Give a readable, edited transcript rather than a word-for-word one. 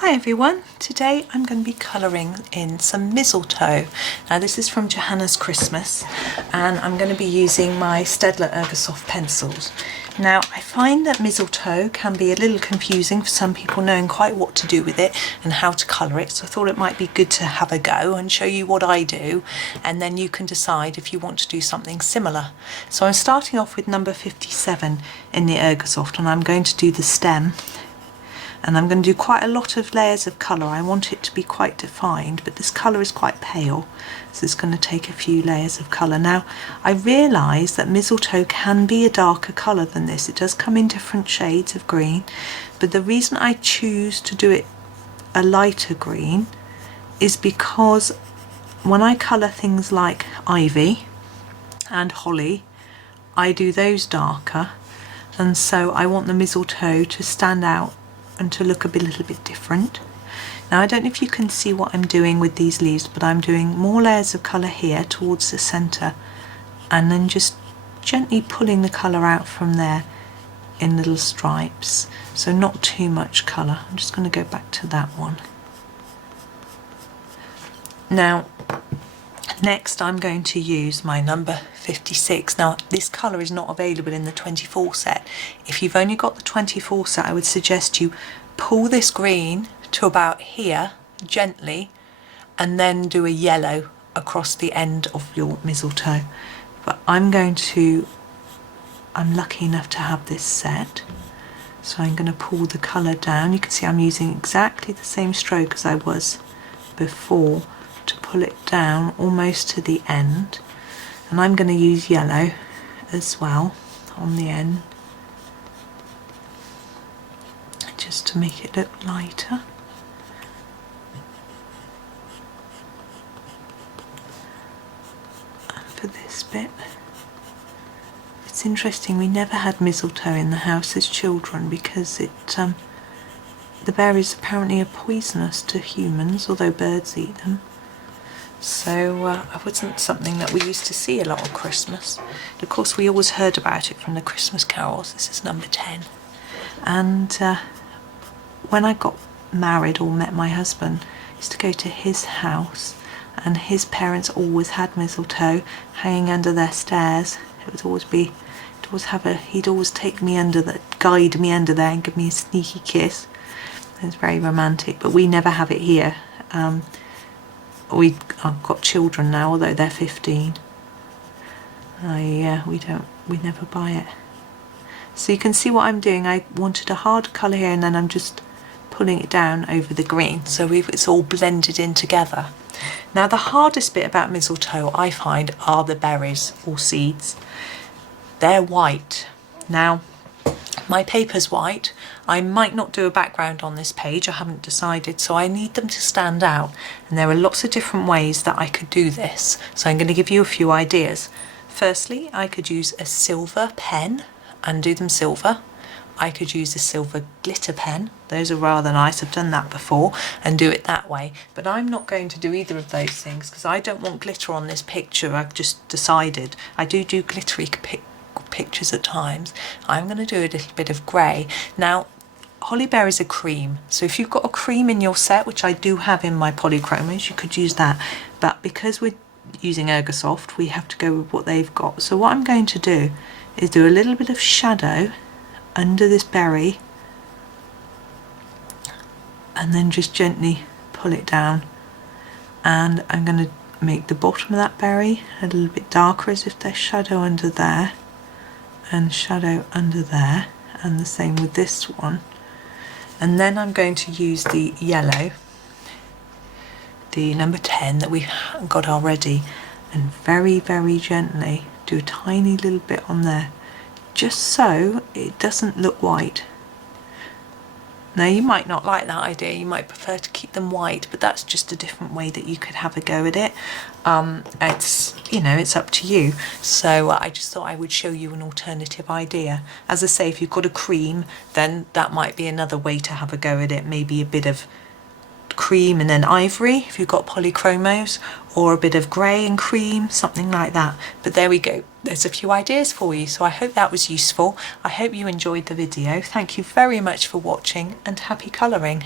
Hi everyone, today I'm going to be colouring in some mistletoe. Now this is from Johanna's Christmas and I'm going to be using my Staedtler Ergosoft pencils. Now I find that mistletoe can be a little confusing for some people knowing quite what to do with it and how to colour it, so I thought it might be good to have a go and show you what I do, and then you can decide if you want to do something similar. So I'm starting off with number 57 in the Ergosoft and I'm going to do the stem. And I'm going to do quite a lot of layers of colour. I want it to be quite defined, but this colour is quite pale, so it's going to take a few layers of colour. Now, I realise that mistletoe can be a darker colour than this. It does come in different shades of green, but the reason I choose to do it a lighter green is because when I colour things like ivy and holly, I do those darker, and so I want the mistletoe to stand out and to look a little bit different. Now I don't know if you can see what I'm doing with these leaves, but I'm doing more layers of colour here towards the centre and then just gently pulling the colour out from there in little stripes, so not too much colour. I'm just going to go back to that one. Now next I'm going to use my number 56. Now this colour is not available in the 24 set. If you've only got the 24 set, I would suggest you pull this green to about here gently and then do a yellow across the end of your mistletoe. But I'm lucky enough to have this set, so I'm going to pull the colour down. You can see I'm using exactly the same stroke as I was before to pull it down almost to the end, and I'm going to use yellow as well on the end just to make it look lighter. And for this bit, it's interesting, we never had mistletoe in the house as children because the berries apparently are poisonous to humans, although birds eat them. So it wasn't something that we used to see a lot at Christmas. And of course we always heard about it from the Christmas carols. This is number 10. And when I got married or met my husband, I used to go to his house and his parents always had mistletoe hanging under their stairs. He'd always take me guide me under there and give me a sneaky kiss. It was very romantic, but we never have it here. I've got children now, although they're 15. We never buy it. So you can see what I'm doing. I wanted a hard colour here and then I'm just pulling it down over the green, so it's all blended in together. Now the hardest bit about mistletoe I find are the berries or seeds. They're white. Now my paper's white. I might not do a background on this page, I haven't decided, so I need them to stand out, and there are lots of different ways that I could do this, so I'm going to give you a few ideas. Firstly, I could use a silver pen and do them silver. I could use a silver glitter pen, those are rather nice, I've done that before, and do it that way, but I'm not going to do either of those things because I don't want glitter on this picture. I've just decided. I do glittery pictures at times. I'm going to do a little bit of grey. Now holly berries are cream, so if you've got a cream in your set, which I do have in my polychromos, you could use that, but because we're using Ergosoft we have to go with what they've got. So what I'm going to do is do a little bit of shadow under this berry and then just gently pull it down, and I'm going to make the bottom of that berry a little bit darker as if there's shadow under there and shadow under there, and the same with this one. And then I'm going to use the yellow, the number 10 that we've got already, and very, very gently do a tiny little bit on there, just so it doesn't look white. Now you might not like that idea, you might prefer to keep them white, but that's just a different way that you could have a go at it. It's up to you. So I just thought I would show you an alternative idea. As I say, if you've got a cream, then that might be another way to have a go at it. Maybe a bit of cream and then ivory if you've got polychromos, or a bit of grey and cream, something like that. But there we go, there's a few ideas for you, so I hope that was useful. I hope you enjoyed the video. Thank you very much for watching and happy colouring.